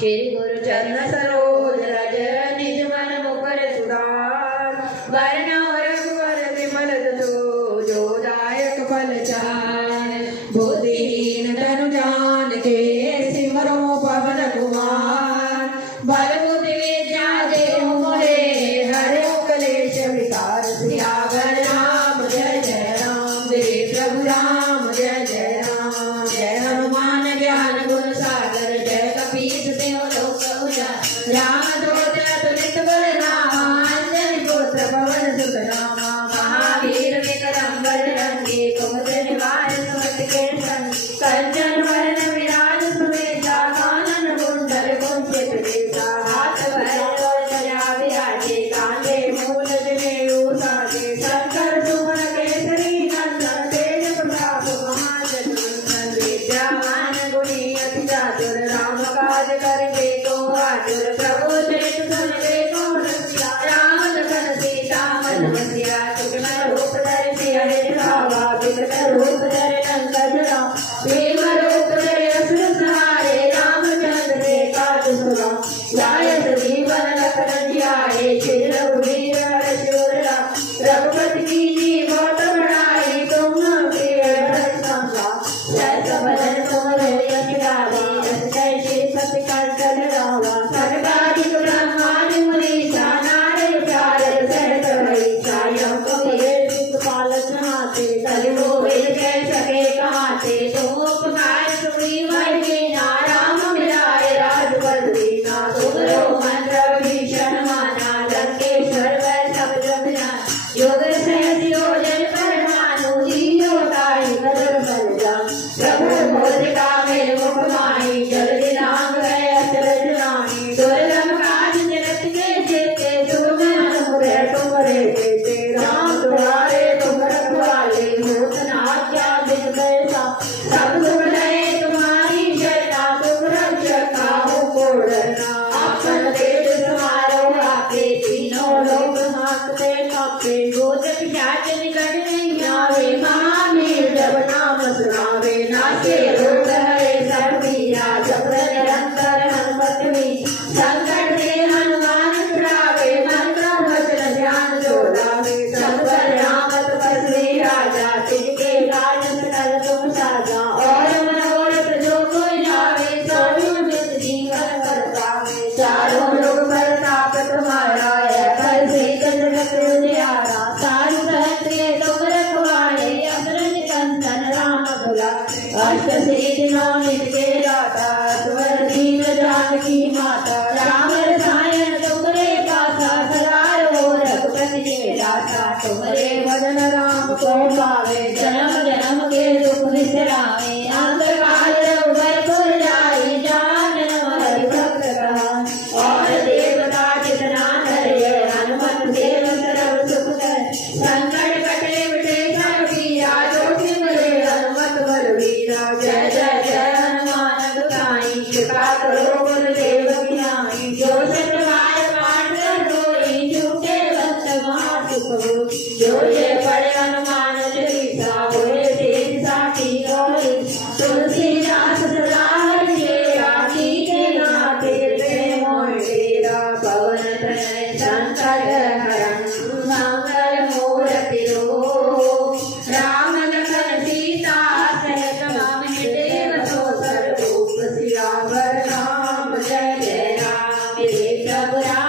श्री गुरु चरण सरोज रज निज मन मुकुर सुधार वर्ण रघुवर विमल जसो जो दायक फल चार बुद्धिहीन तनु जान के सिमरो पवन कुमार बल बुद्धि विद्या देहु मोहे हरे कलेश विकार सियावर राम जय जय राम श्री प्रभु राम जय जय राम जय हनुमान ज्ञान गुण सागर जय कपीस राम दूत तुलित बल रामा अंजनी पुत्र पवन सुत रामा महावीर विक्रम बजरंगी कुमति निवार सुमति के संग कंचन वरण विराज सुवेशा कानन कुंडल कुंचित केसा हाथ ध्वजा विराजे कांधे मूल जनेऊ साजे शंकर सुमन केसरी नंदन तेज प्रताप महाजगवंदन विद्यावान गुणी अति चातुर राम काज करिबे को आतुर प्रभु चरित सुन देखो रसिया राम लखन सीता मन बसिया सुखमय रूप धरि सिंह दिखावा विकट रूप धरि लंका जरा भीम रूप धरि असुर संहारे रामचंद्र के काज सुना लायत जीवन लखन जियाए श्री रघुवीर हरषि राम रघुपति कीन्ही बहुत बड़ाई तुम प्रिय भरत समझा जय कमल तुम यश गावे यश जय श्री सत्य कंचन रावा सर्वाधिक ब्रह्मांड मुनीसा नारद चारद सहत वैसा यम कबीर दिक्पाल नहाते कलियो वेद कह सके कहाते तुम उपकार सुनी वही नाराम मिलाए राजपद दीना तुमरो मंत्र भीषण माना लंकेश्वर वै सब जग जान योग सहज योजन पर मानो जियो ताहि कदर बल जान प्रभु मोदिका मेरे मुख माही जल्दी नाम गए अचरज नामी दुर्गम काज जगत के जेते सुगम मुरे तुमरे जेते राम तुम्हारे तुम रखवाले होत न आज्ञा बिन कैसा सब सुख लहे तुम्हारी शरणा तुम रक्षक काहू को डरना आपन तेज तुम्हारो आपे तीनों लोक हांकते कांपे गोद पिशाच निकट नहीं आवे महावीर जब नाम सुनावे नाचे रोग हरे सब पीरा जब निरंतर हनुमत भी संकट से हनुमान छुड़ावे मन का वचन ध्यान जो लावे सब पर राम तपस्वी राजा तिनके काज सकल तुम साजा और मनोरथ जो कोई लावे सोई नित जीवन कर पावे चारों लोग प्रताप तुम्हारा है पर से जगत उजियारा सारी सहस्त्रे तुम रखवाले अमृत कंचन राम भुला अष्ट सिद्धि नौ निधि के दाता स्वर दीन जानकी माता राम रसायन तुमरे पासा सदा रहो रघुपति के दाता तुमरे भजन राम को पावे जन्म जन्म के दुख बिसरावे अंत काल रघुबर पुर जाई जानन हरि भक्त कहान और देवता जितना धरे हनुमत देव सर्व सुख कर संकट कटे मिटे सब पीरा जोखिम ले हनुमत बलवीरा जय जय जय हनुमान गुसाई कृपा करो गुरुदेव की नाई जो सतवार पाठ कोई झूठे भक्त महासुख हो जो ये पढ़े हनुमान चालीसा होए तेज साखी गौरी तुलसीदास सदा हरिचेरा कीजे नाथे प्रेम मोहिरा पवन तनय संकट हरं मंगल मूर्ति रो राम लखन सीता सहित मम हृदय बसो सर्वरूप सियावर राम जय जय राम